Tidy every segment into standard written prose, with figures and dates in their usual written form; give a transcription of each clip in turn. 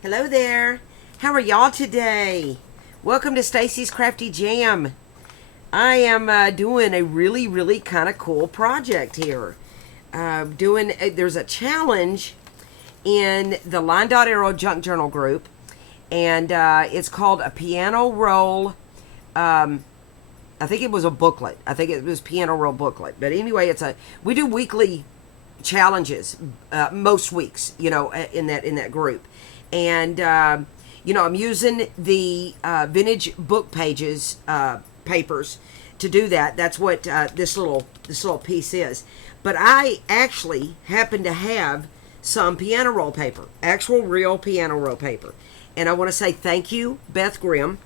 Hello there. How are y'all today? Welcome to Stacy's Crafty Jam. I am doing a really kind of cool project here. There's a challenge in the LineDotArrow Junk Journal group, and it's called a Piano Roll. I think it was a booklet. I think it was Piano Roll Booklet. But anyway, we do weekly challenges most weeks, in that group. And I'm using the Vintage Book Pages papers to do that. That's what this little piece is. But I actually happen to have some piano roll paper, actual real piano roll paper. And I want to say thank you, Beth Grimm.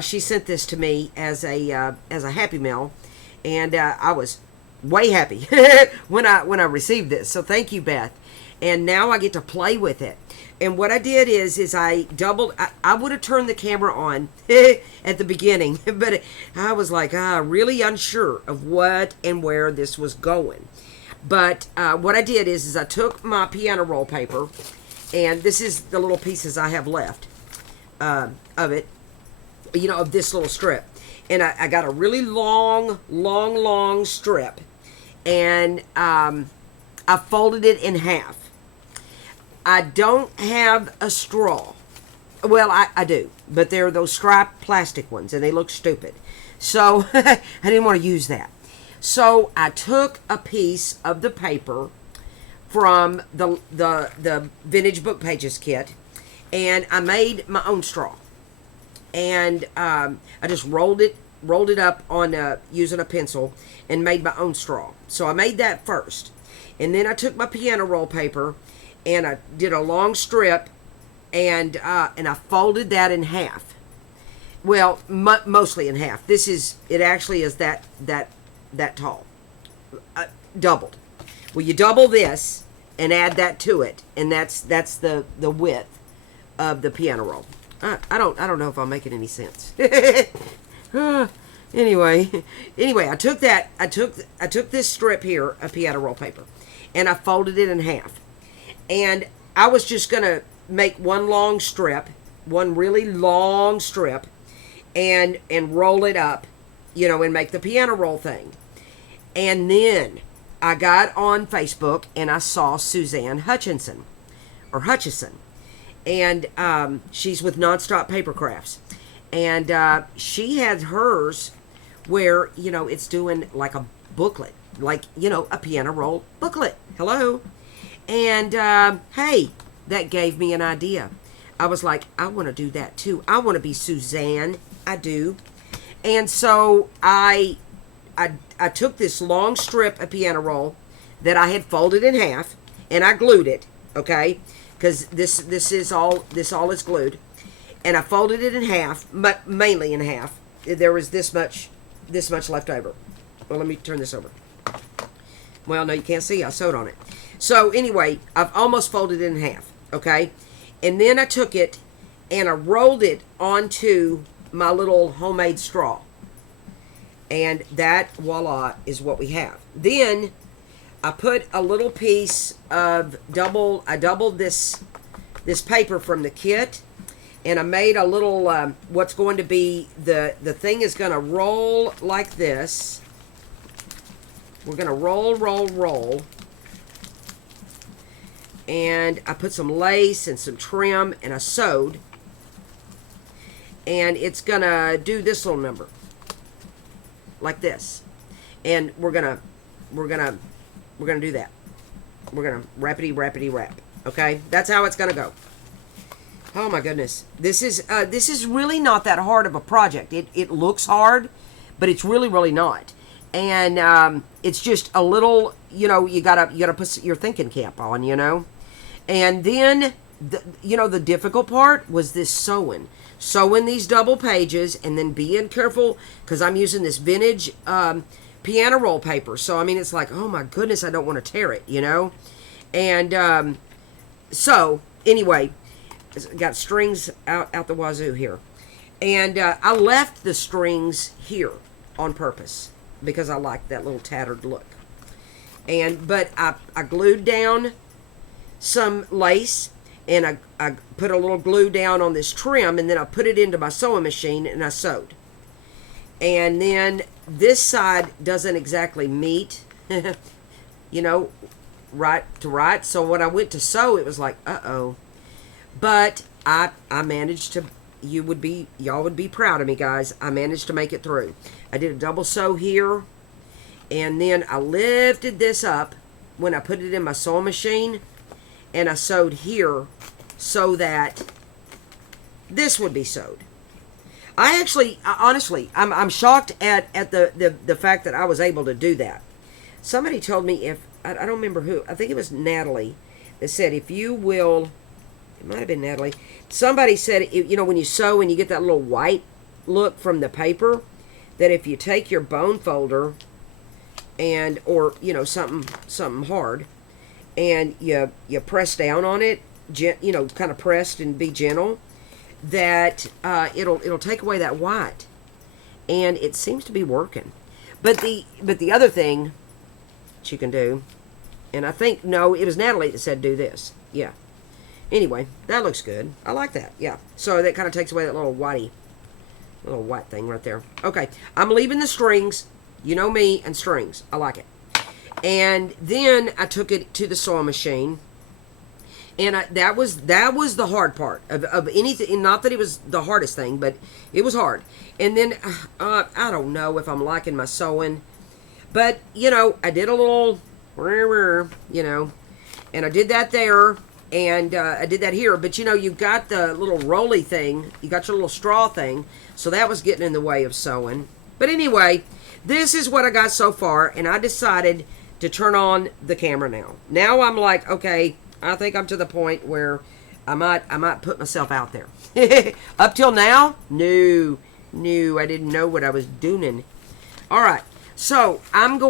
She sent this to me as a Happy Mail, and I was way happy when I received this. So thank you, Beth. And now I get to play with it. And what I did is I doubled. I would have turned the camera on at the beginning, but I was like, really unsure of what and where this was going. But what I did is I took my piano roll paper, and this is the little pieces I have left of it, of this little strip. And I got a really long strip, and I folded it in half. I don't have a straw. Well, I do, but they're those striped plastic ones, and they look stupid. So I didn't want to use that. So I took a piece of the paper from the Vintage Book Pages kit, and I made my own straw. And I just rolled it up on using a pencil and made my own straw. So I made that first, and then I took my piano roll paper and I did a long strip, and I folded that in half. Well, mostly in half. It actually is that tall, doubled. Well, you double this and add that to it, and that's the width of the piano roll. I don't know if I'm making any sense. Anyway, I took this strip here of piano roll paper, and I folded it in half. And I was just going to make one really long strip, and roll it up, and make the piano roll thing. And then I got on Facebook, and I saw Suzanne Hutchison. And she's with NonStop Paper Crafts. And she had hers where, it's doing like a booklet, like, a piano roll booklet. Hello. And, hey, that gave me an idea. I was like, I want to do that too. I want to be Suzanne. I do. And so I took this long strip of piano roll that I had folded in half, and I glued it, okay? Because this all is glued. And I folded it in half, mainly in half. There was this much left over. Well, let me turn this over. Well, no, you can't see. I sewed on it. So anyway, I've almost folded it in half, okay? And then I took it and I rolled it onto my little homemade straw. And that, voila, is what we have. Then I put a little piece of I doubled this paper from the kit, and I made a little, what's going to be, the thing is going to roll like this. We're going to roll. And I put some lace and some trim, and I sewed. And it's going to do this little number. Like this. And we're going to do that. We're going to rappity wrap. Okay? That's how it's going to go. Oh my goodness. This is really not that hard of a project. It looks hard, but it's really not. And it's just a little, you gotta put your thinking cap on, And then the difficult part was this sewing these double pages, and then being careful because I'm using this vintage piano roll paper. So I mean, it's like, oh my goodness, I don't want to tear it, And so anyway, got strings out the wazoo here, and I left the strings here on purpose because I like that little tattered look. But I glued down some lace, and I put a little glue down on this trim, and then I put it into my sewing machine, and I sewed. And then this side doesn't exactly meet, you know, right to right. So when I went to sew, it was like, uh-oh. But I managed to, y'all would be proud of me, guys. I managed to make it through. I did a double sew here, and then I lifted this up when I put it in my sewing machine, and I sewed here so that this would be sewed. I actually, honestly, I'm shocked at the fact that I was able to do that. Somebody told me, I don't remember who, I think it was Natalie, that said if you will, it might have been Natalie, somebody said, you know, when you sew and you get that little white look from the paper, that if you take your bone folder and, or, you know, something hard, and you press down on it, you know, kind of pressed and be gentle, that it'll take away that white, and it seems to be working. But the other thing that you can do, and I think, no, it was Natalie that said do this. Yeah. Anyway, that looks good. I like that. Yeah. So that kind of takes away that little white thing right there. Okay, I'm leaving the strings. You know me and strings. I like it. And then I took it to the sewing machine. And that was the hard part of anything. Not that it was the hardest thing, but it was hard. And then, I don't know if I'm liking my sewing. But, you know, I did a little, you know, and I did that there. And I did that here. But, you know, you got the little rolly thing. You got your little straw thing. So that was getting in the way of sewing. But anyway, this is what I got so far. And I decided to turn on the camera now. Now I'm like, okay, I think I'm to the point where I might put myself out there. Up till now, no, I didn't know what I was doing. All right, so I'm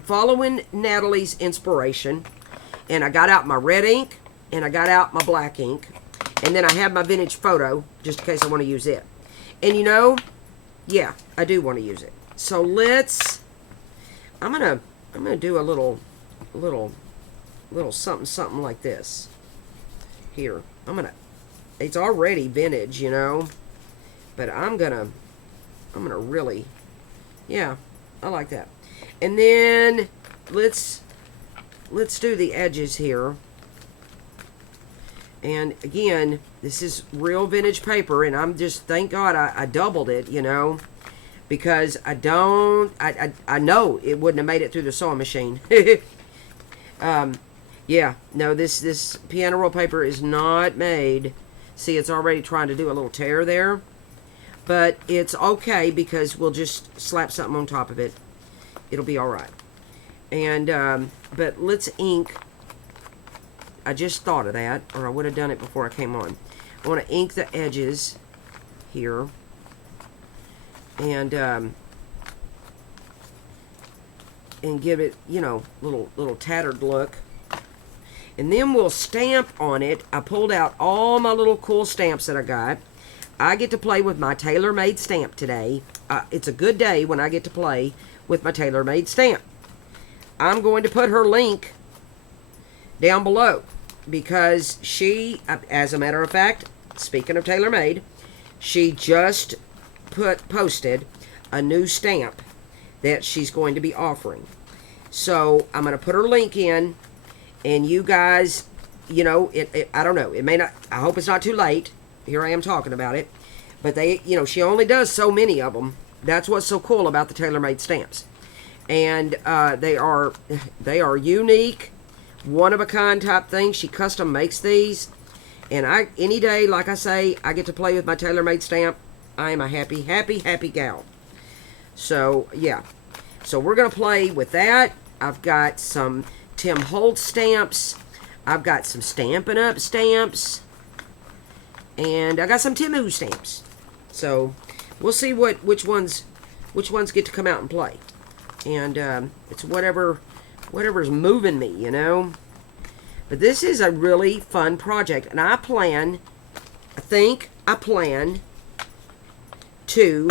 following Natalie's inspiration, and I got out my red ink, and I got out my black ink, and then I have my vintage photo, just in case I want to use it. And you know, yeah, I do want to use it. So I'm gonna do a little something like this here. It's already vintage, you know, but I'm gonna really, yeah, I like that. And then let's do the edges here. And again, this is real vintage paper, and I'm just, thank God I doubled it, you know, because I know it wouldn't have made it through the sewing machine. Yeah, no, this piano roll paper is not made. See, it's already trying to do a little tear there. But it's okay, because we'll just slap something on top of it. It'll be all right. And, but let's ink. I just thought of that, or I would have done it before I came on. I want to ink the edges here. And give it, you know, little tattered look. And then we'll stamp on it. I pulled out all my little cool stamps that I got. I get to play with my TaylorMade stamp today. It's a good day when I get to play with my TaylorMade stamp. I'm going to put her link down below, because she, as a matter of fact, speaking of TaylorMade, she just posted a new stamp that she's going to be offering. So I'm going to put her link in, and you guys, you know, I don't know, it may not, I hope it's not too late. Here I am talking about it. But they, you know, she only does so many of them. That's what's so cool about the TaylorMade stamps. And they are unique, one-of-a-kind type things. She custom makes these. And any day, like I say, I get to play with my TaylorMade stamp, I am a happy, happy, happy gal. So, yeah. So we're going to play with that. I've got some Tim Holtz stamps. I've got some Stampin' Up! Stamps. And I got some Timu stamps. So we'll see which ones get to come out and play. And it's whatever's moving me, you know. But this is a really fun project. And I think I plan to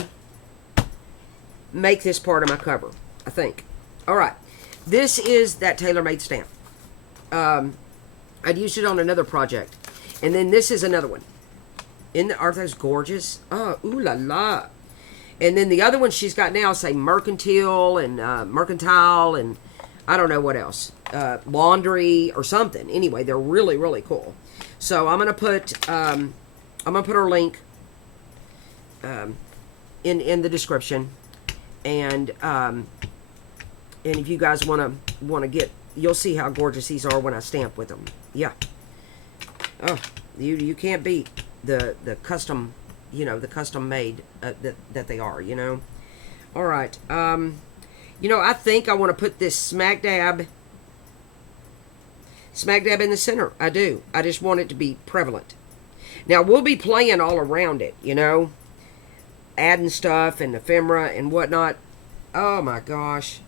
make this part of my cover. I think. All right. This is that TaylorMade stamp. I'd used it on another project. And then this is another one. Aren't those gorgeous? Oh, ooh la la. And then the other one she's got now say mercantile and mercantile and I don't know what else. Laundry or something. Anyway, they're really, really cool. So I'm gonna put her link in the description, and if you guys wanna get, you'll see how gorgeous these are when I stamp with them. Yeah. Oh, you can't beat the custom, the custom made that they are. All right. I think I want to put this smack dab in the center. I do. I just want it to be prevalent. Now, we'll be playing all around it, adding stuff and ephemera and whatnot. Oh, my gosh.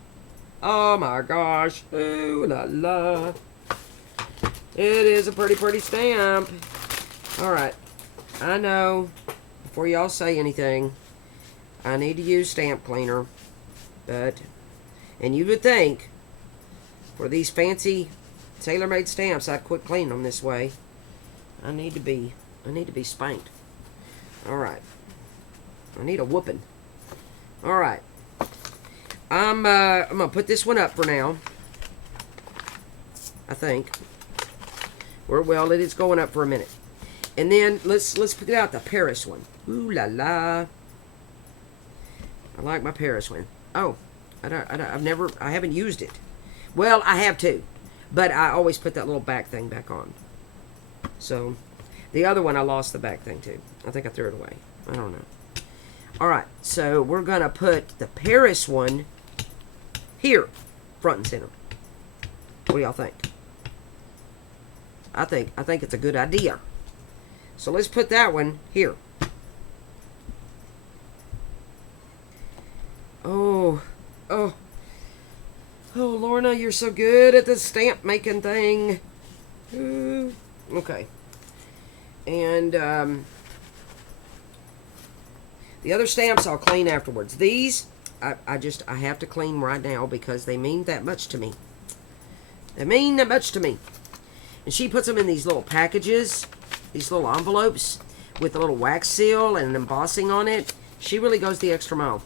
Oh, my gosh. Ooh, la, la. It is a pretty, pretty stamp. All right. I know, before y'all say anything, I need to use stamp cleaner. And you would think, for these fancy TaylorMade stamps, I'd quit cleaning them this way. I need to be spanked. All right. I need a whooping. All right. I'm gonna put this one up for now. I think. Well, it is going up for a minute. And then let's pick out the Paris one. Ooh la la. I like my Paris one. Oh, I haven't used it. Well, I have too, but I always put that little back thing back on. So, the other one I lost the back thing too. I think I threw it away. I don't know. All right, so we're gonna put the Paris one here, front and center. What do y'all think? I think it's a good idea. So let's put that one here. Oh, Lorna, you're so good at the stamp making thing. Ooh. Okay. And the other stamps I'll clean afterwards. These, I have to clean right now because they mean that much to me. They mean that much to me. And she puts them in these little packages, these little envelopes with a little wax seal and an embossing on it. She really goes the extra mile.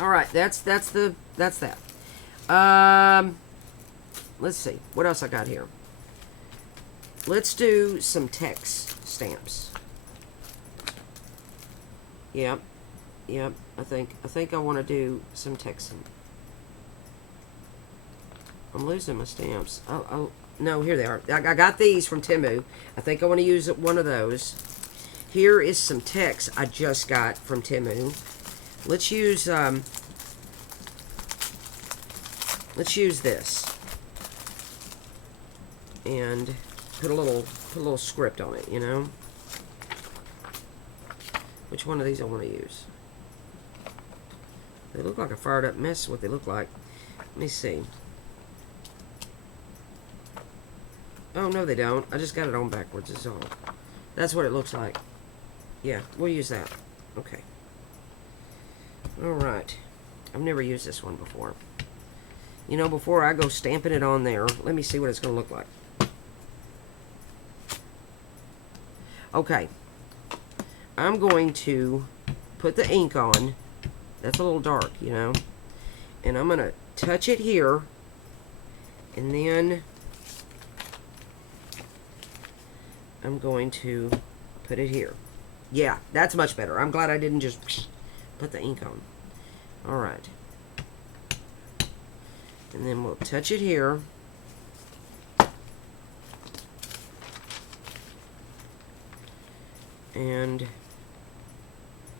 All right, that's that. Let's see what else I got here. Let's do some text stamps. Yep. I think I want to do some texting. I'm losing my stamps. Oh, no, here they are. I got these from Temu. I think I want to use one of those. Here is some text I just got from Temu. Let's use this and put a little script on it. Which one of these I want to use? They look like a fired up mess. What they look like? Let me see. Oh, no, they don't. I just got it on backwards, is all. That's what it looks like. Yeah, we'll use that. Okay. Alright. I've never used this one before. Before I go stamping it on there, let me see what it's going to look like. Okay. I'm going to put the ink on. That's a little dark, And I'm going to touch it here. And then I'm going to put it here. Yeah, that's much better. I'm glad I didn't just put the ink on. Alright. And then we'll touch it here. And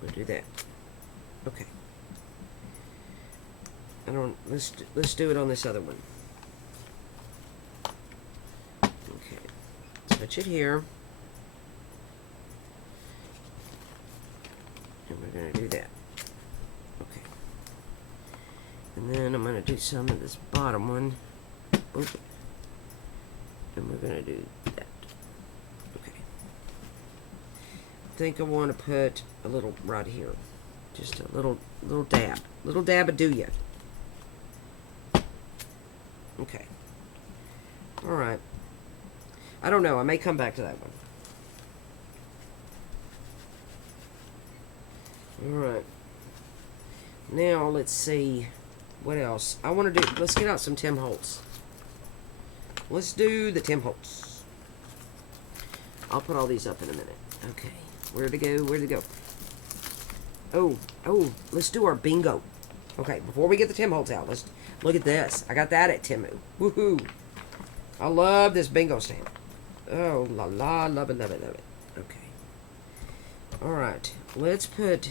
we'll do that. Okay. Let's do it on this other one. Okay. Touch it here. And we're going to do that. Okay. And then I'm going to do some of this bottom one. Oop. And we're going to do that. Okay. I think I want to put a little right here. Just a little dab. Little dab of do ya. Okay. Alright. I don't know. I may come back to that one. Alright. Now, let's see. What else? I want to do... Let's get out some Tim Holtz. Let's do the Tim Holtz. I'll put all these up in a minute. Okay. Where to go? Where to go? Oh, let's do our bingo. Okay, before we get the Tim Holtz out, let's look at this. I got that at Temu. Woohoo! I love this bingo stamp. Oh, la la, love it, love it, love it. Okay. Alright, let's put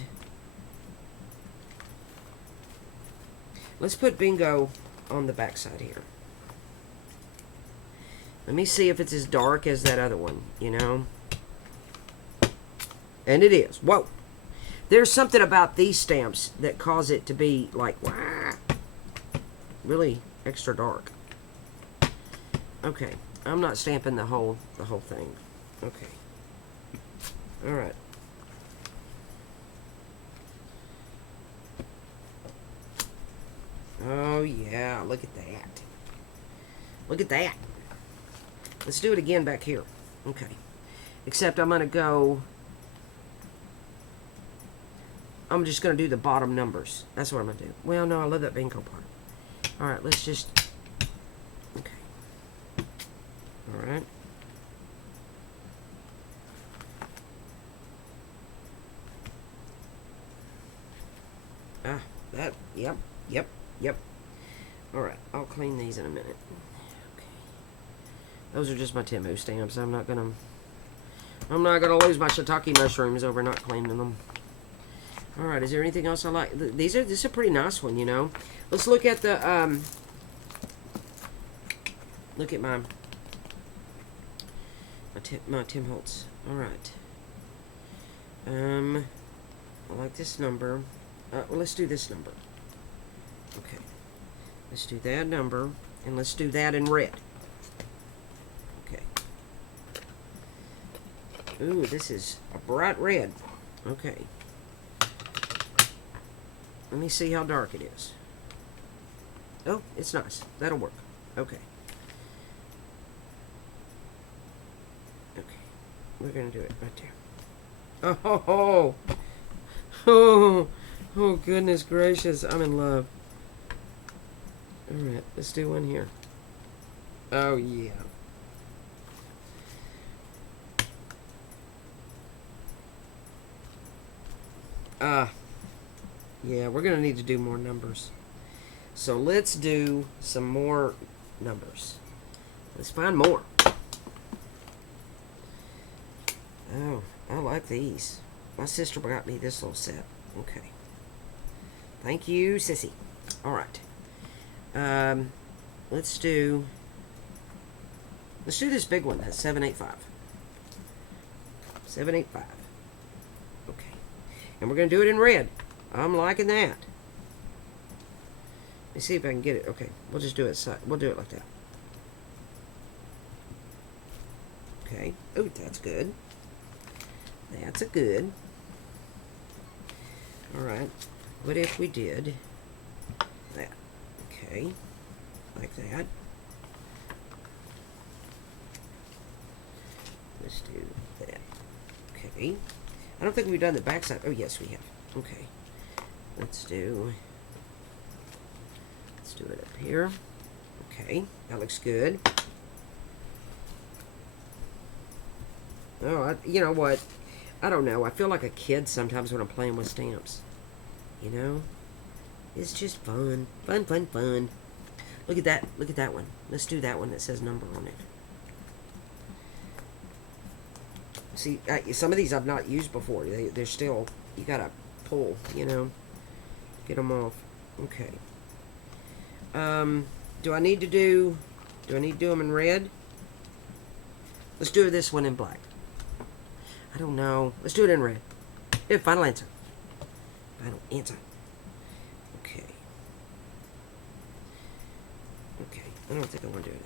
bingo on the back side here. Let me see if it's as dark as that other one, you know? And it is. Whoa! There's something about these stamps that cause it to be like, wah, really extra dark. Okay, I'm not stamping the whole thing. Okay. All right. Oh yeah, look at that. Look at that. Let's do it again back here. Okay. Except I'm gonna go. I'm just going to do the bottom numbers. That's what I'm going to do. Well, no, I love that bingo part. All right, let's just... Okay. All right. Ah, that... Yep. All right, I'll clean these in a minute. Okay. Those are just my Temu stamps. I'm not going to lose my shiitake mushrooms over not cleaning them. Alright, is there anything else I like? This is a pretty nice one, you know. Let's look at the, look at my Tim Holtz. Alright. I like this number. Well, let's do this number. Okay. Let's do that number, and let's do that in red. Okay. Ooh, this is a bright red. Okay. Let me see how dark it is. Oh, it's nice. That'll work. Okay. Okay. We're going to do it right there. Oh, goodness gracious. I'm in love. Alright, let's do one here. Oh, yeah. Yeah, we're going to need to do more numbers. So let's do some more numbers. Let's find more. Oh, I like these. My sister got me this little set. Okay. Thank you, sissy. All right. Let's do this big one. That's 785. 785. Okay. And we're going to do it in red. I'm liking that. Let me see if I can get it. Okay, we'll just do it. We'll do it like that. Okay. Oh, that's good. That's a good. All right. What if we did that? Okay, like that. Let's do that. Okay. I don't think we've done the back side. Oh, yes, we have. Okay. Let's do it up here. Okay, that looks good. Oh, you know what? I don't know. I feel like a kid sometimes when I'm playing with stamps. You know? It's just fun. Fun, fun, fun. Look at that. Look at that one. Let's do that one that says number on it. See, some of these I've not used before. They're still, you gotta pull, you know, get them off. Okay. Do I need to do them in red? Let's do this one in black. I don't know. Let's do it in red. Here, final answer. Final answer. Okay. Okay. I don't think I want to do it.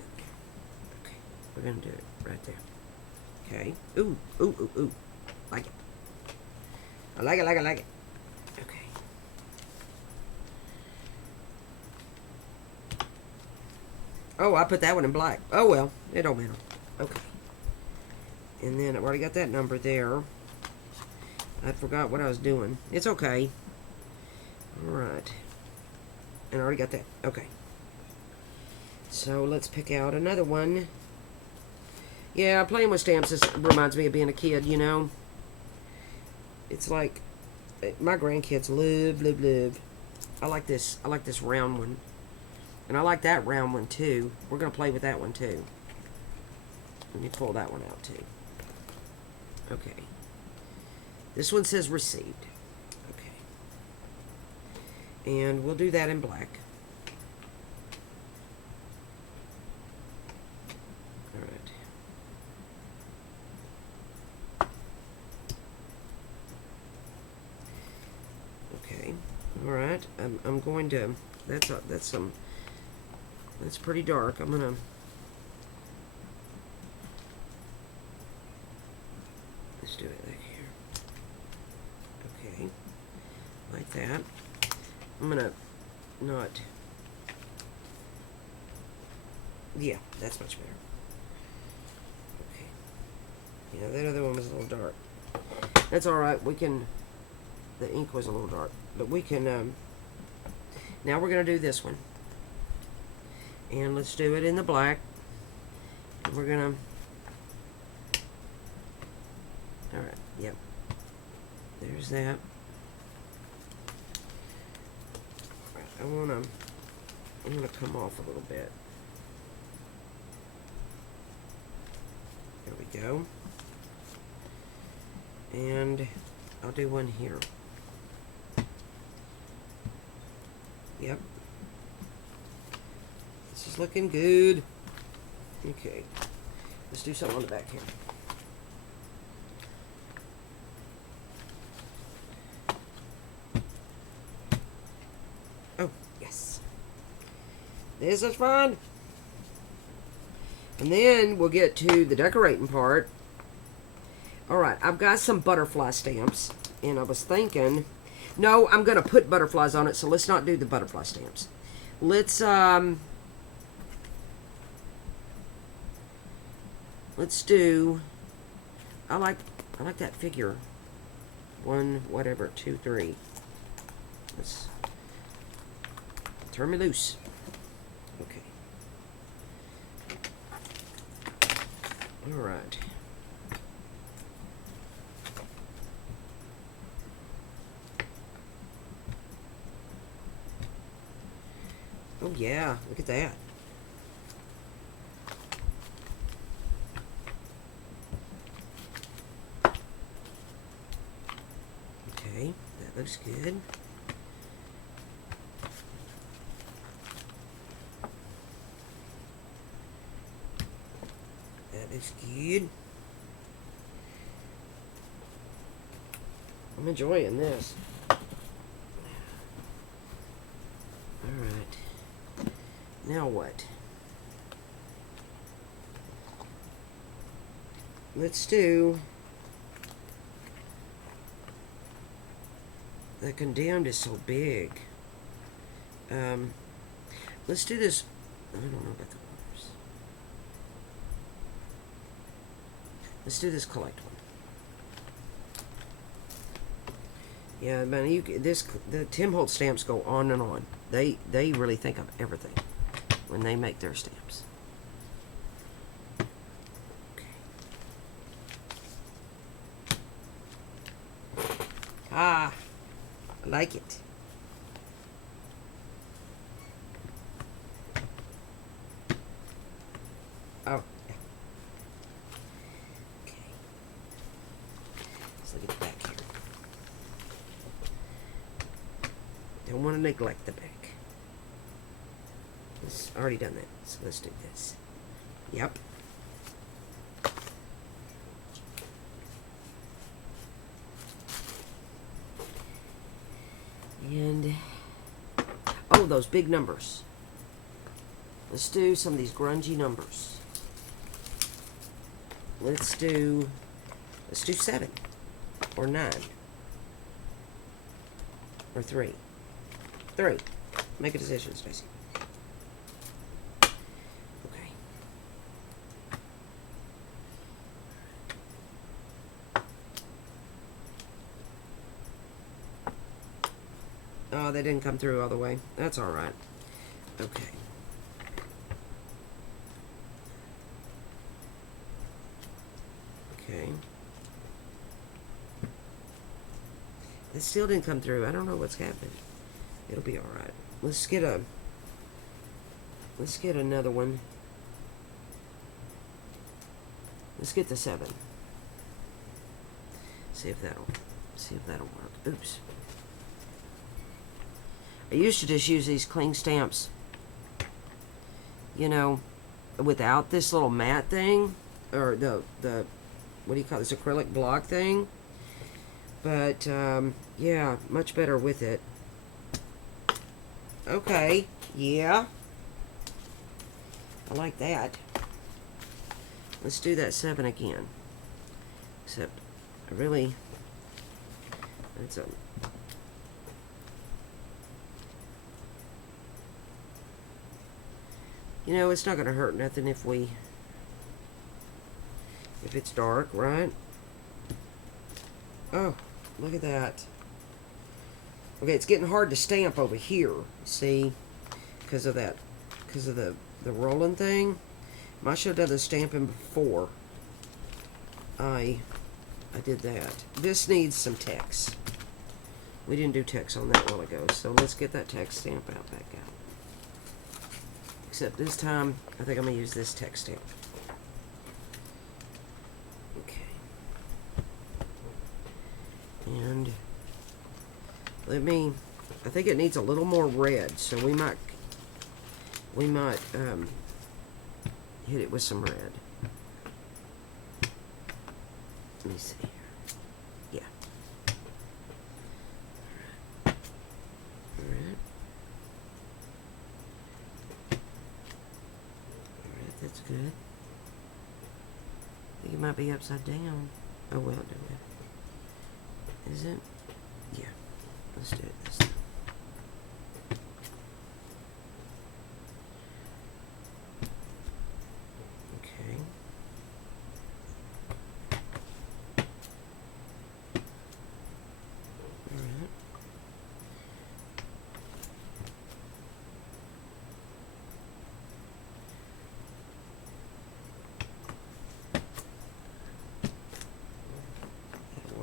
Okay. We're going to do it right there. Okay. Ooh. Ooh, ooh, ooh. Like it. I like it, like it, like it. Okay. Oh, I put that one in black. Oh, well. It don't matter. Okay. And then I've already got that number there. I forgot what I was doing. It's okay. Alright. And I already got that. Okay. So let's pick out another one. Yeah, playing with stamps reminds me of being a kid, you know. It's like my grandkids love. I like this round one. And I like that round one too. We're gonna play with that one too. Let me pull that one out too. Okay. This one says received. Okay. And we'll do that in black. Alright. Okay. Alright. I'm going to that's pretty dark. I'm gonna let's do it like here. Okay, like that. I'm gonna not. Yeah, that's much better. Okay. Yeah, that other one was a little dark. That's all right. We can. The ink was a little dark, but we can. Now we're gonna do this one. And let's do it in the black. And we're gonna. All right. Yep. There's that. All right, I'm gonna come off a little bit. There we go. And I'll do one here. Yep. This is looking good. Okay. Let's do something on the back here. Oh, yes. This is fun. And then we'll get to the decorating part. Alright, I've got some butterfly stamps. And I was thinking, no, I'm going to put butterflies on it, so let's not do the butterfly stamps. Let's do, I like that figure. 1, whatever, 2, 3. Let's turn me loose. Okay. All right. Oh yeah, look at that. Okay, that looks good. That looks good. I'm enjoying this. Alright. Now what? Let's do... The Condemned is so big. Let's do this... I don't know about the others. Let's do this Collect one. Yeah, man, the Tim Holtz stamps go on and on. They really think of everything when they make their stamps. Okay. Ah, I like it. Oh, yeah. Okay. Let's look at the back here. Don't want to neglect the back. It's already done that, so let's do this. Yep. And oh, those big numbers. Let's do some of these grungy numbers. Let's do 7 or 9 or 3. 3. Make a decision, Stacy. Okay. Oh, they didn't come through all the way. That's all right. Okay. Okay. It still didn't come through. I don't know what's happened. It'll be all right. Let's get another one. Let's get the 7. See if that'll work. Oops. I used to just use these cling stamps, you know, without this little matte thing, or the what do you call this, acrylic block thing. But yeah, much better with it. Okay, yeah, I like that. Let's do that 7 again. Except, I really, it's a, you know, it's not going to hurt nothing if it's dark, right? Oh, look at that. Okay, it's getting hard to stamp over here, see, because of the rolling thing. I should have done the stamping before I did that. This needs some text. We didn't do text on that a while ago, so let's get that text stamp back out. Except this time, I think I'm going to use this text stamp. Okay. And I think it needs a little more red, so we might hit it with some red. Let me see here. Yeah. Alright. Alright, that's good. I think it might be upside down. Oh well, do it. Is it? Yeah. Let's do it this time.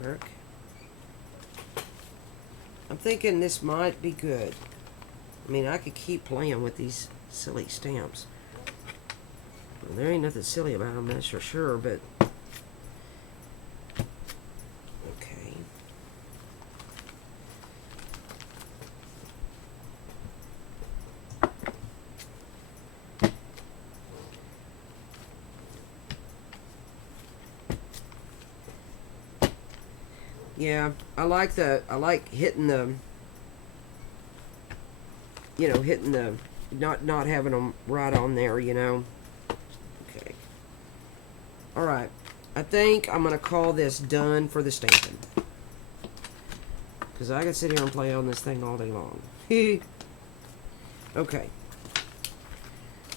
Work. I'm thinking this might be good. I mean, I could keep playing with these silly stamps. Well, there ain't nothing silly about them, that's for sure, but okay. Yeah, I like hitting the, you know, hitting the, not having them right on there, you know. Okay. Alright. I think I'm going to call this done for the stamping. Because I could sit here and play on this thing all day long. Okay.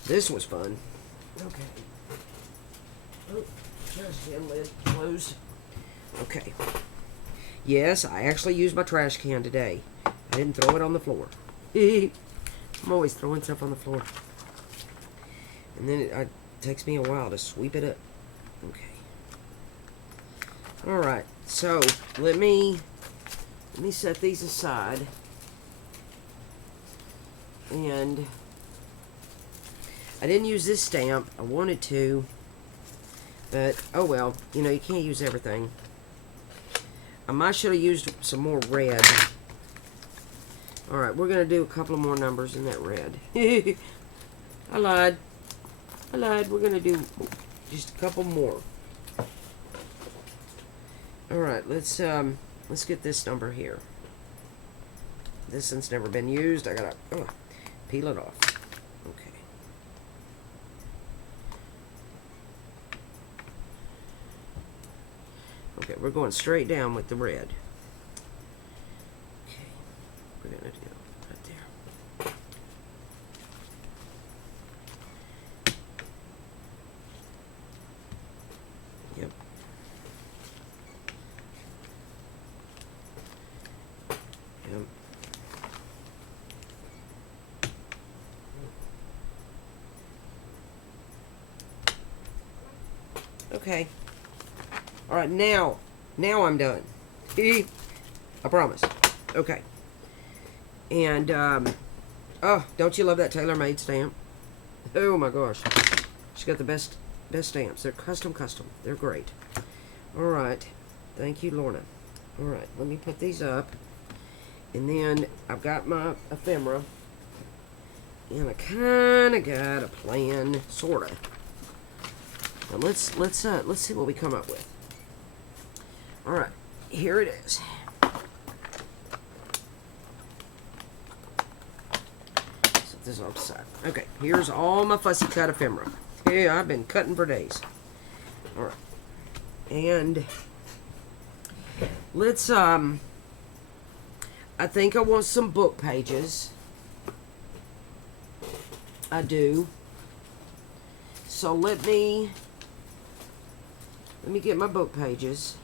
This was fun. Okay. Oh, trash can lid closed. Okay. Yes, I actually used my trash can today. I didn't throw it on the floor. I'm always throwing stuff on the floor. And then it takes me a while to sweep it up. Okay. Alright, so let me set these aside. And I didn't use this stamp. I wanted to. But, oh well. You know, you can't use everything. I might should have used some more red. Alright, we're going to do a couple of more numbers in that red. I lied. We're going to do just a couple more. Alright, let's get this number here. This one's never been used. I got to peel it off. Okay. Okay, we're going straight down with the red. Okay, we're going to do right there. Yep. Yep. Okay. All right, now I'm done. I promise. Okay. And, oh, don't you love that TaylorMade stamp? Oh my gosh. She's got the best stamps. They're custom. They're great. All right. Thank you, Lorna. All right, let me put these up. And then I've got my ephemera. And I kind of got a plan, sort of. Now let's see what we come up with. All right, here it is. Set this off the side. Okay, here's all my fussy cut ephemera. Yeah, I've been cutting for days. All right, and let's I think I want some book pages. I do. So let me get my book pages.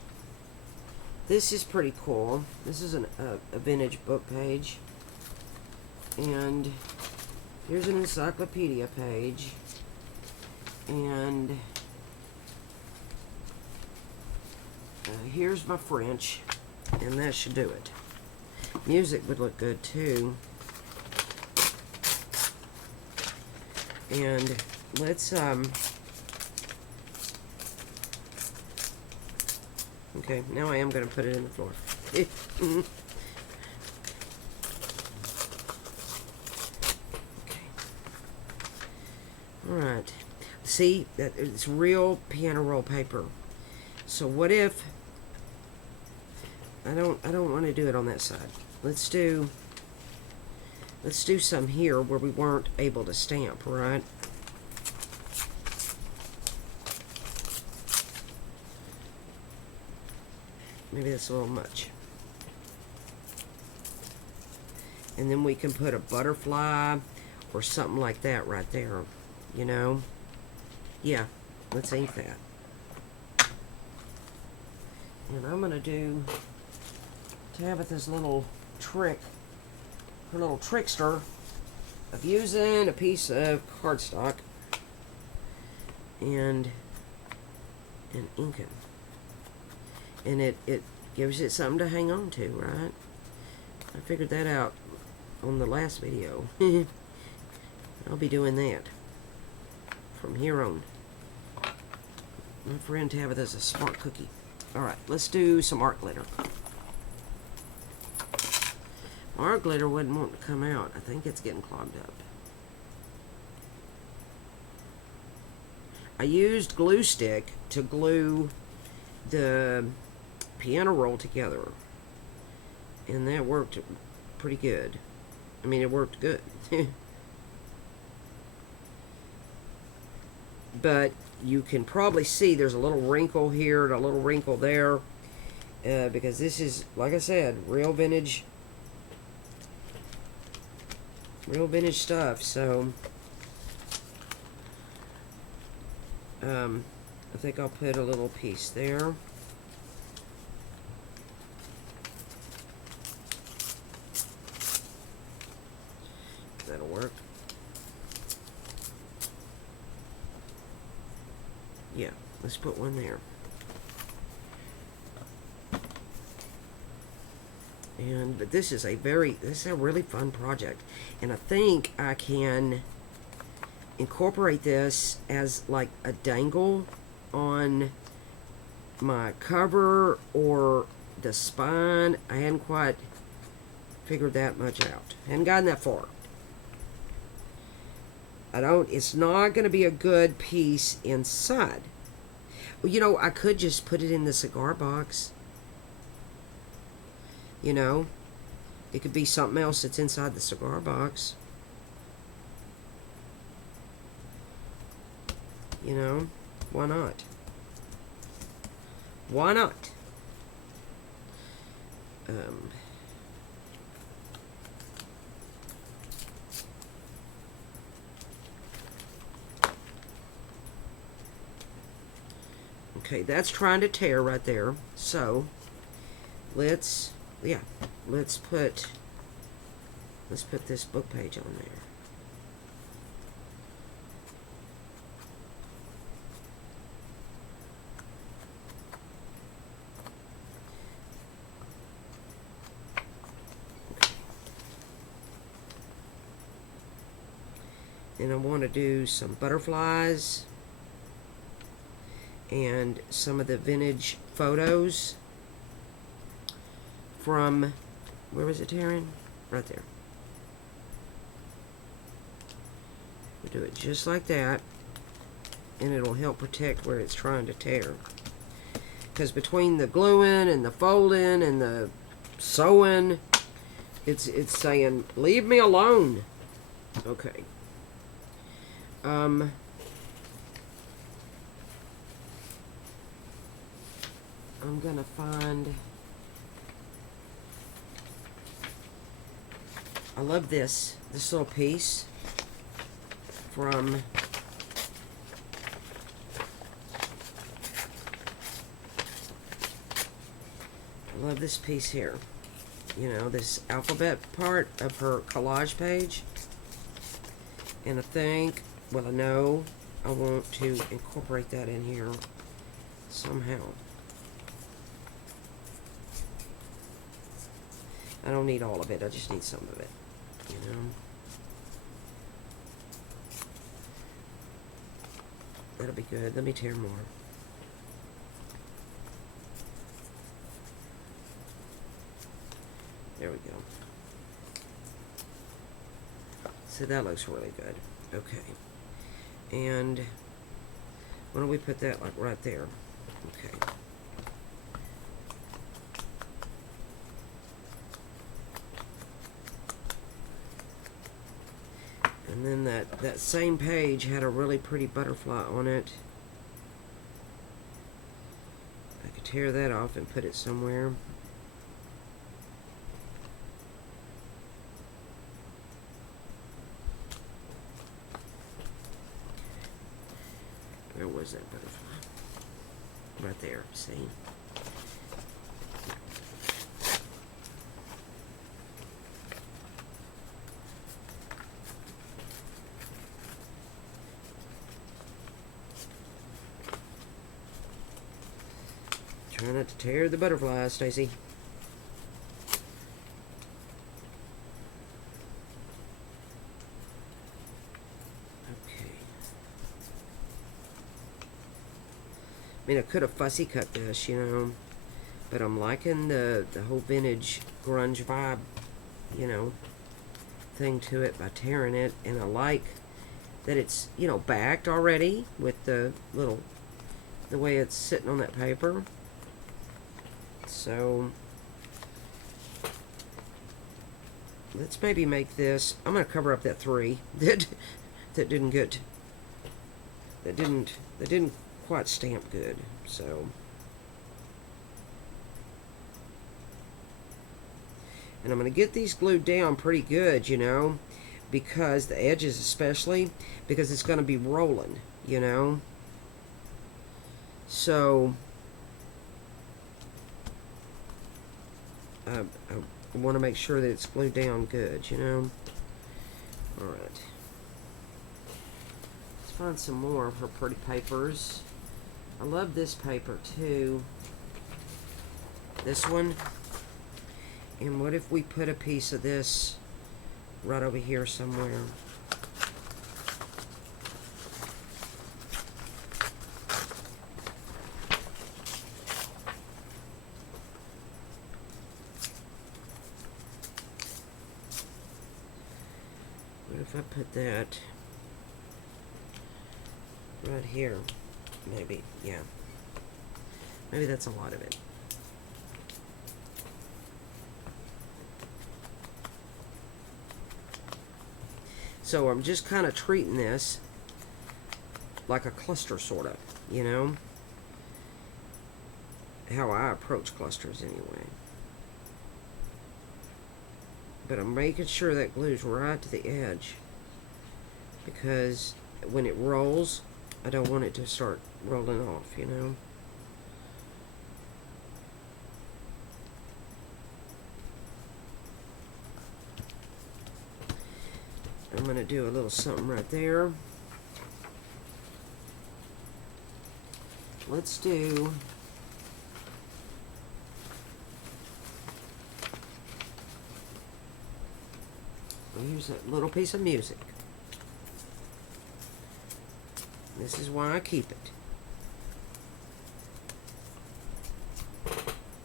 This is pretty cool. This is a vintage book page. And here's an encyclopedia page. And here's my French. And that should do it. Music would look good too. And let's okay, now I am going to put it in the floor. Okay. All right. See, that it's real piano roll paper. So what if I don't want to do it on that side. Let's do some here where we weren't able to stamp, right? Maybe that's a little much. And then we can put a butterfly or something like that right there, you know? Yeah, let's ink that. And I'm going to do Tabitha's little trick, her little trickster of using a piece of cardstock and inking. And it gives it something to hang on to, right? I figured that out on the last video. I'll be doing that from here on. My friend Tabitha's a smart cookie. Alright, let's do some art glitter. Art glitter wouldn't want to come out. I think it's getting clogged up. I used glue stick to glue the piano roll together. And that worked pretty good. I mean, it worked good. But you can probably see there's a little wrinkle here and a little wrinkle there. Because this is, like I said, real vintage stuff. So I think I'll put a little piece there. That'll work. Yeah, let's put one there. But this is a really fun project, and I think I can incorporate this as like a dangle on my cover or the spine. I hadn't quite figured that much out. Hadn't gotten that far. It's not going to be a good piece inside. Well, you know, I could just put it in the cigar box. You know, it could be something else that's inside the cigar box. You know, why not? Why not? Okay, that's trying to tear right there. So let's put this book page on there. and I want to do some butterflies and some of the vintage photos from, where was it tearing? Right there. We do it just like that, and it'll help protect where it's trying to tear. Because between the gluing and the folding and the sewing, it's saying, leave me alone. Okay. I'm gonna find, I love this little piece from, I love this piece here. You know, this alphabet part of her collage page. And I think, well, I know I want to incorporate that in here somehow. I don't need all of it, I just need some of it, you know. That'll be good. Let me tear more. There we go. So that looks really good. Okay. And why don't we put that like right there? Okay. And then that same page had a really pretty butterfly on it. I could tear that off and put it somewhere. Where was that butterfly? Right there, see? Try not to tear the butterfly, Stacy. I mean, I could have fussy cut this, you know, but I'm liking the whole vintage grunge vibe, you know, thing to it by tearing it. And I like that it's, you know, backed already with the way it's sitting on that paper. So let's maybe make this, I'm going to cover up that 3 that didn't get, that didn't quite stamp good. So, and I'm going to get these glued down pretty good, you know, because the edges especially, because it's going to be rolling, you know. So I want to make sure that it's glued down good, you know. All right, let's find some more of her pretty papers. I love this paper too. This one. And what if we put a piece of this right over here somewhere? What if I put that right here? Maybe, yeah. Maybe that's a lot of it. So I'm just kind of treating this like a cluster, sort of, you know? How I approach clusters anyway. But I'm making sure that glue's right to the edge, because when it rolls, I don't want it to start rolling off, you know? I'm going to do a little something right there. Let's do... Well, here's a little piece of music. This is why I keep it.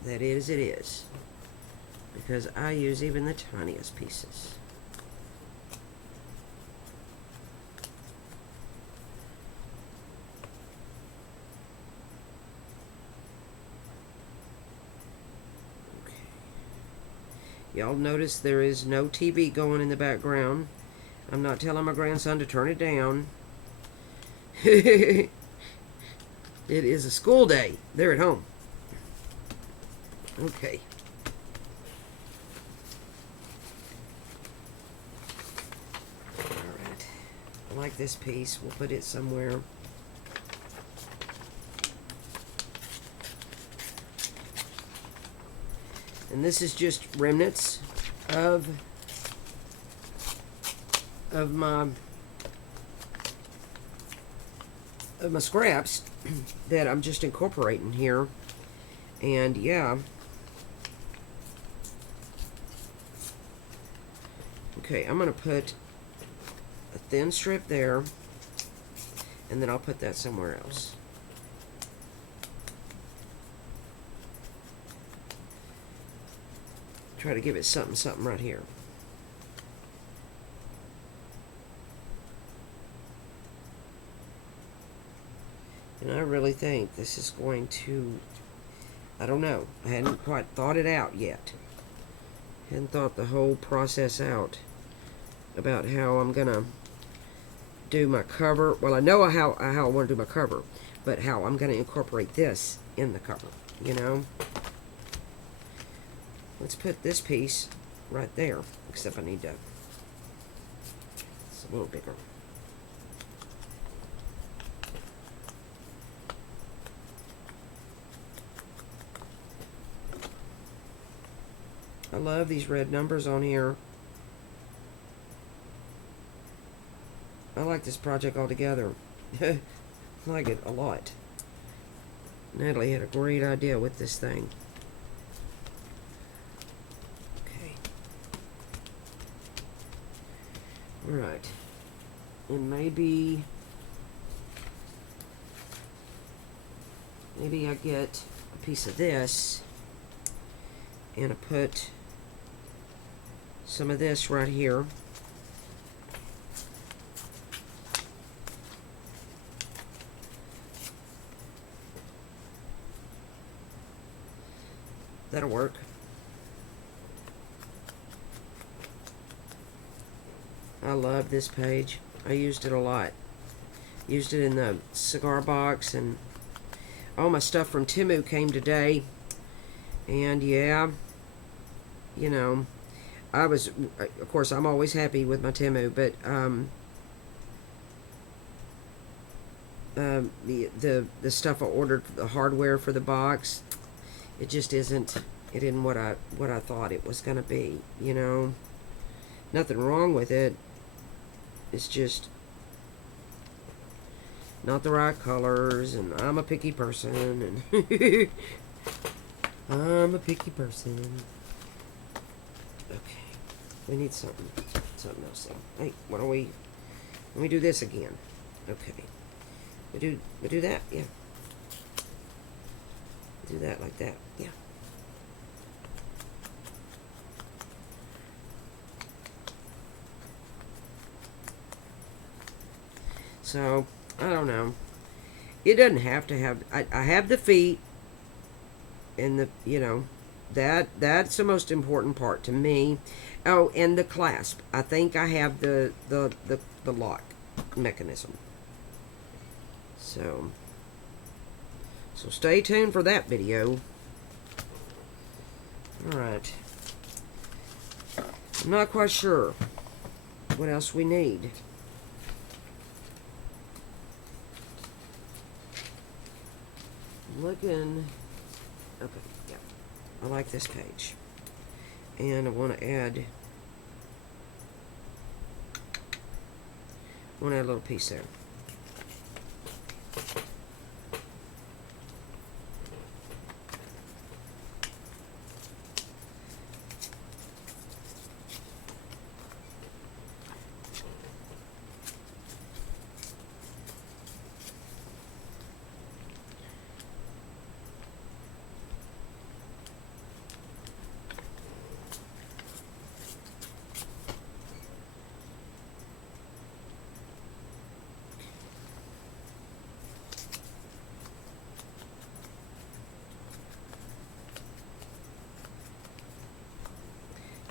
That is, it is. Because I use even the tiniest pieces. Okay. Y'all notice there is no TV going in the background. I'm not telling my grandson to turn it down. It is a school day. They're at home. Okay. Alright. I like this piece. We'll put it somewhere. And this is just remnants of my scraps that I'm just incorporating here. And yeah. Okay, I'm going to put a thin strip there, and then I'll put that somewhere else. Try to give it something right here. And I really think this is going to, I don't know, I hadn't quite thought it out yet. Hadn't thought the whole process out about how I'm gonna do my cover. Well, I know how I want to do my cover, but how I'm gonna incorporate this in the cover, you know. Let's put this piece right there, except I need to, it's a little bigger. I love these red numbers on here. I like this project altogether. I like it a lot. Natalie had a great idea with this thing. Okay. Alright. And maybe I get a piece of this and I put some of this right here. That'll work. I love this page. I used it a lot. Used it in the cigar box, and all my stuff from Temu came today. And yeah, you know, I was, of course, I'm always happy with my Temu, but the stuff I ordered, the hardware for the box, it just isn't what I thought it was gonna be, you know. Nothing wrong with it. It's just not the right colors, and I'm a picky person, and I'm a picky person. Okay, we need something else. Hey, why don't we? Let me do this again. Okay, we do that. Yeah. Do that like that. Yeah. So, I don't know. It doesn't have to have, I have the feet and the, you know, that's the most important part to me. Oh, and the clasp. I think I have the lock mechanism. So stay tuned for that video. Alright. I'm not quite sure what else we need. Looking, okay, yeah, I like this page, and I want to add a little piece there.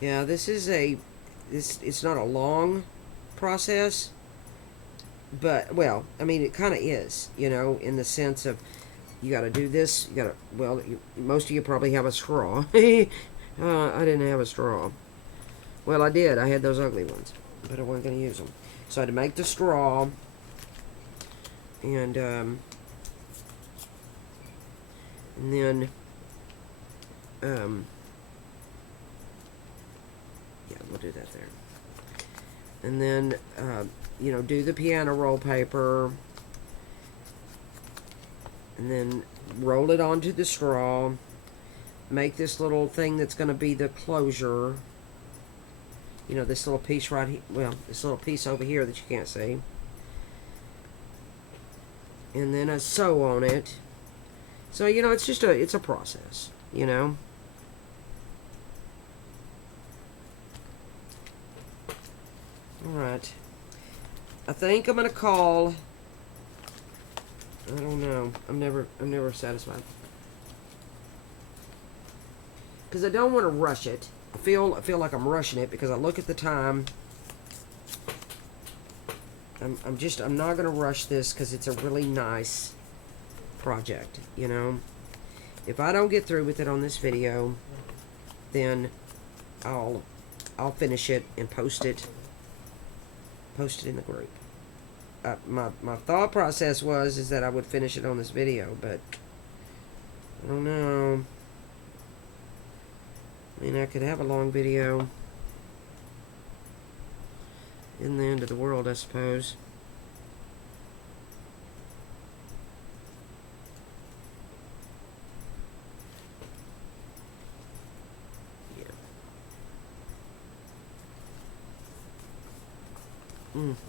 Yeah, it's not a long process, but, well, I mean, it kind of is, in the sense of you got to do this. You got to, well, most of you probably have a straw. I didn't have a straw. Well, I did. I had those ugly ones, but I wasn't going to use them. So I had to make the straw, and then, yeah, we'll do that there. And then, do the piano roll paper, and then roll it onto the straw. Make this little thing that's going to be the closure. This little piece right here. Well, this little piece over here that you can't see. And then I sew on it. So, it's a process, Alright. I think I'm going to call... I don't know. I'm never satisfied. Because I don't want to rush it. I feel like I'm rushing it because I look at the time. I'm not going to rush this because it's a really nice project, If I don't get through with it on this video, then I'll finish it and post it in the group. My thought process is that I would finish it on this video, but I don't know. I mean, I could have a long video. In the end of the world, I suppose. Yeah.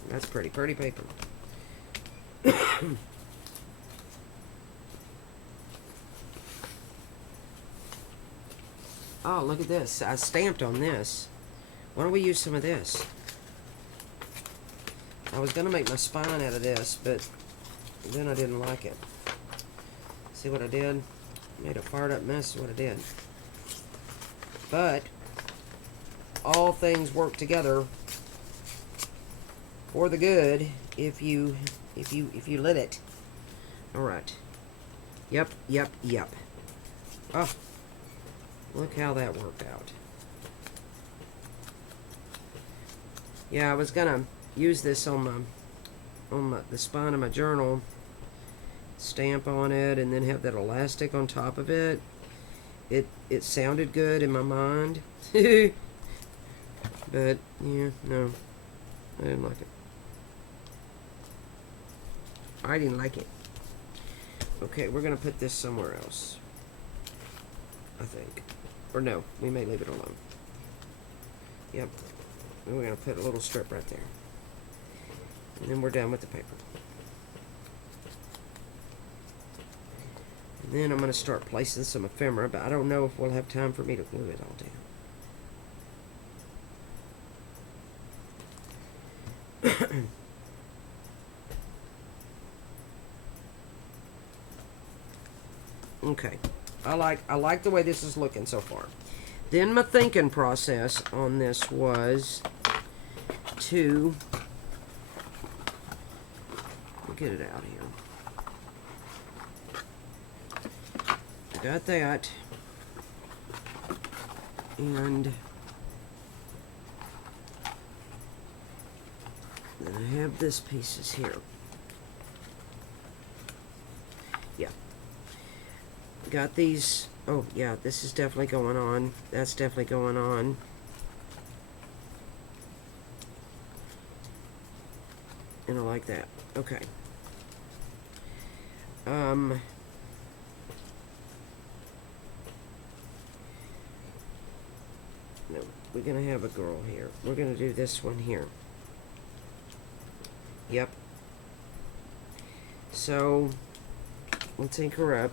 That's pretty paper. Oh, look at this. I stamped on this. Why don't we use some of this? I was going to make my spine out of this, but then I didn't like it. See what I did? Made a fired up mess is what I did. But all things work together for the good if you let it. Alright. Yep. Oh, look how that worked out. Yeah, I was gonna use this on the spine of my journal, stamp on it, and then have that elastic on top of it. It sounded good in my mind. But yeah, no, I didn't like it. Okay, we're gonna put this somewhere else, I think. Or no, we may leave it alone. Yep. And we're gonna put a little strip right there. And then we're done with the paper. And then I'm going to start placing some ephemera, but I don't know if we'll have time for me to glue it all down. Okay. I like the way this is looking so far. Then my thinking process on this was to get it out here. Got that. And then I have this pieces here. Yeah. Got these. Oh, yeah, this is definitely going on. That's definitely going on. And I like that. Okay. No, we're going to have a girl here. We're going to do this one here. Yep. So, let's ink her up.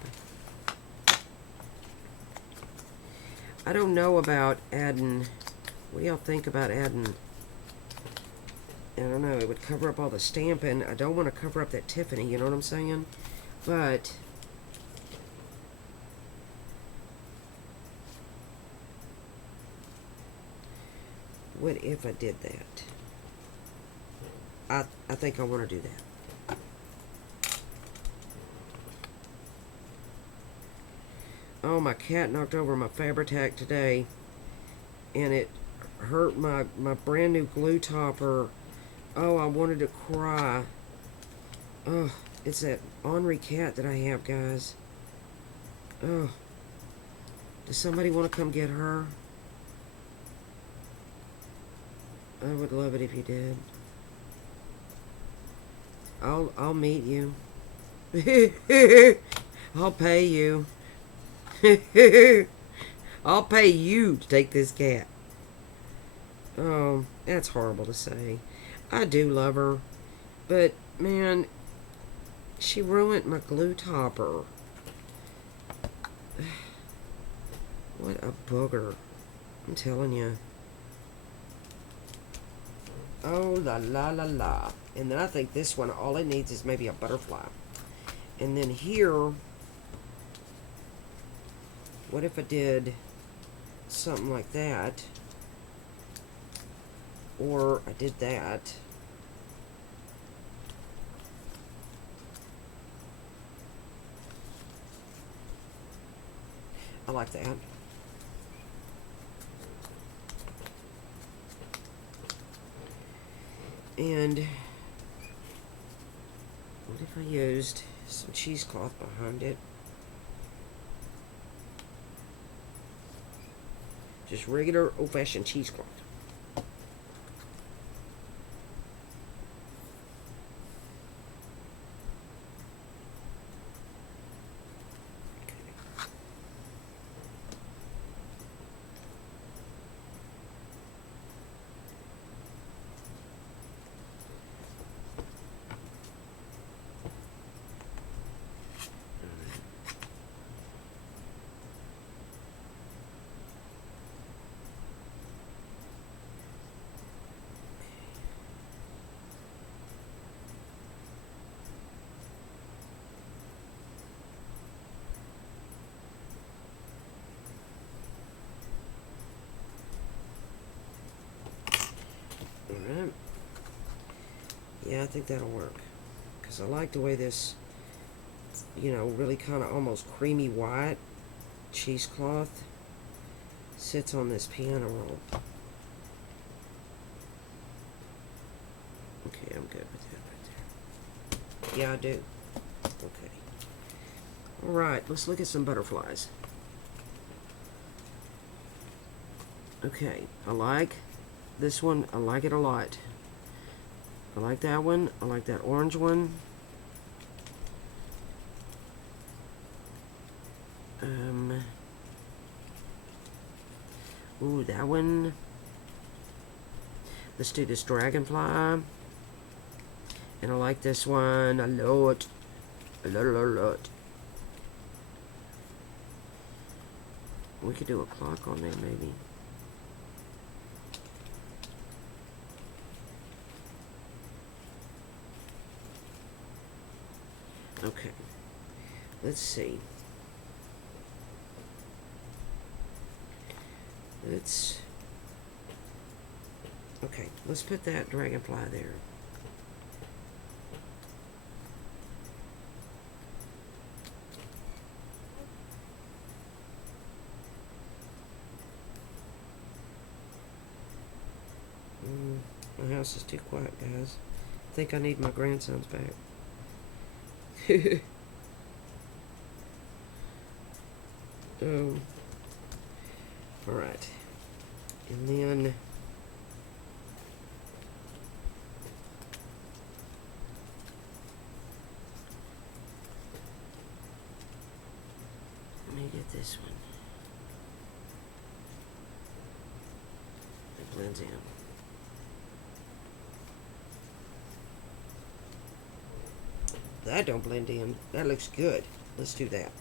I don't know about adding... What do y'all think about adding... I don't know, it would cover up all the stamping. I don't want to cover up that Tiffany, you know what I'm saying? But... What if I did that? I think I want to do that. Oh, my cat knocked over my Fabri-Tac today, and it hurt my brand new glue topper. Oh, I wanted to cry. Oh, it's that ornery cat that I have, guys. Oh, does somebody want to come get her? I would love it if you did. I'll meet you. I'll pay you. I'll pay you to take this cat. Oh, that's horrible to say. I do love her, but man, she ruined my glue topper. What a booger. I'm telling you. Oh, la la la la. And then I think this one, all it needs is maybe a butterfly. And then here, what if I did something like that? Or I did that. I like that. And what if I used some cheesecloth behind it? Just regular old-fashioned cheesecloth. Alright. Yeah, I think that'll work. Because I like the way this, you know, really kind of almost creamy white cheesecloth sits on this piano roll. Okay, I'm good with that right there. Yeah, I do. Okay. Alright, let's look at some butterflies. Okay, I like this one. I like it a lot. I like that one. I like that orange one. Ooh, that one. Let's do this dragonfly. And I like this one a lot. A lot. We could do a clock on there, maybe. Okay. Let's see. Okay, let's put that dragonfly there. My house is too quiet, guys. I think I need my grandsons back. Alright. And then let me get this one. It blends in. That don't blend in. That looks good. Let's do that.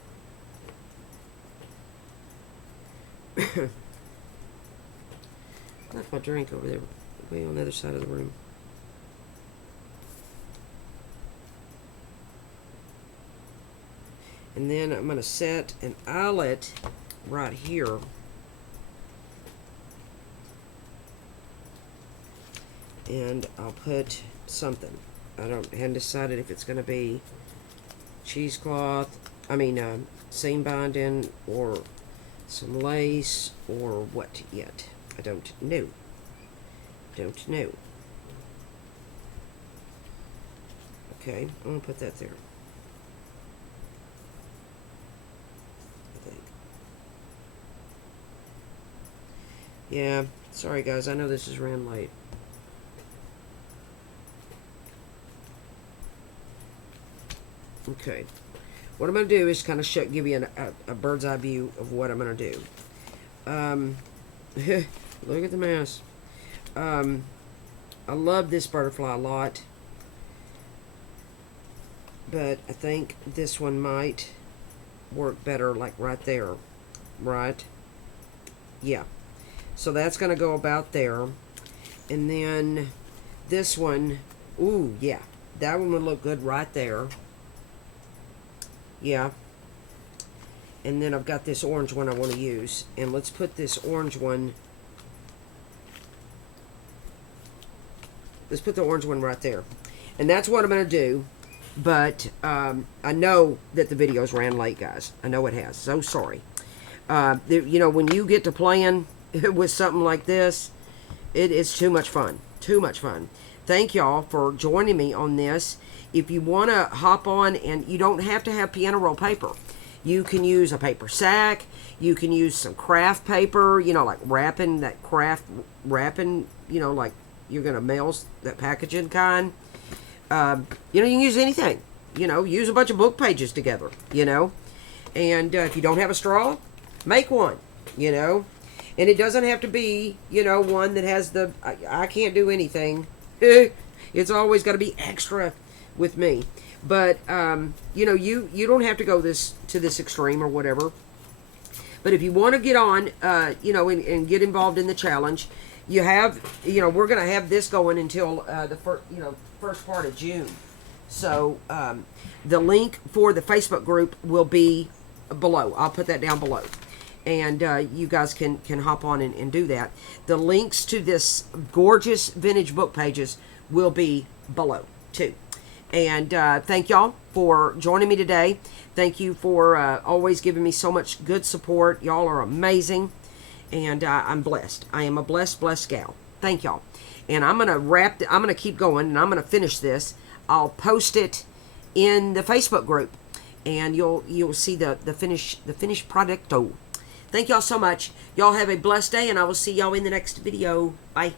Left my drink over there, way on the other side of the room. And then I'm going to set an eyelet right here. And I'll put something. I hadn't decided if it's going to be cheesecloth, seam binding, or some lace, or what yet. I don't know. Don't know. Okay, I'm going to put that there. I think. Yeah, sorry guys, I know this is ran late. Okay, what I'm going to do is kind of give you a bird's eye view of what I'm going to do. Look at the mess. I love this butterfly a lot, but I think this one might work better, like right there, right? Yeah. So that's going to go about there. And then this one, ooh, yeah, that one would look good right there. Yeah. And then I've got this orange one I want to use. And let's put this orange one, let's put the orange one right there. And that's what I'm going to do. But I know that the videos ran late, guys. I know it has. So sorry. You know, when you get to playing with something like this, it is too much fun. Too much fun. Thank y'all for joining me on this. If you want to hop on, and you don't have to have piano roll paper. You can use a paper sack. You can use some craft paper, you know, like wrapping, you know, like you're going to mail that packaging kind. You know, you can use anything. You know, use a bunch of book pages together, you know. And if you don't have a straw, make one, you know. And it doesn't have to be, you know, one that has the, I can't do anything. It's always got to be extra with me. But, you know, you don't have to go to this extreme or whatever. But if you want to get on, you know, and get involved in the challenge, you have, you know, we're going to have this going until the first part of June. So the link for the Facebook group will be below. I'll put that down below. And you guys can hop on and do that. The links to this gorgeous vintage book pages will be below too. And thank y'all for joining me today. Thank you for always giving me so much good support. Y'all are amazing. And I'm blessed. I am a blessed gal. Thank y'all. And I'm going to I'm going to keep going, and I'm going to finish this. I'll post it in the Facebook group, and you'll see the finished producto. Thank y'all so much. Y'all have a blessed day, and I will see y'all in the next video. Bye.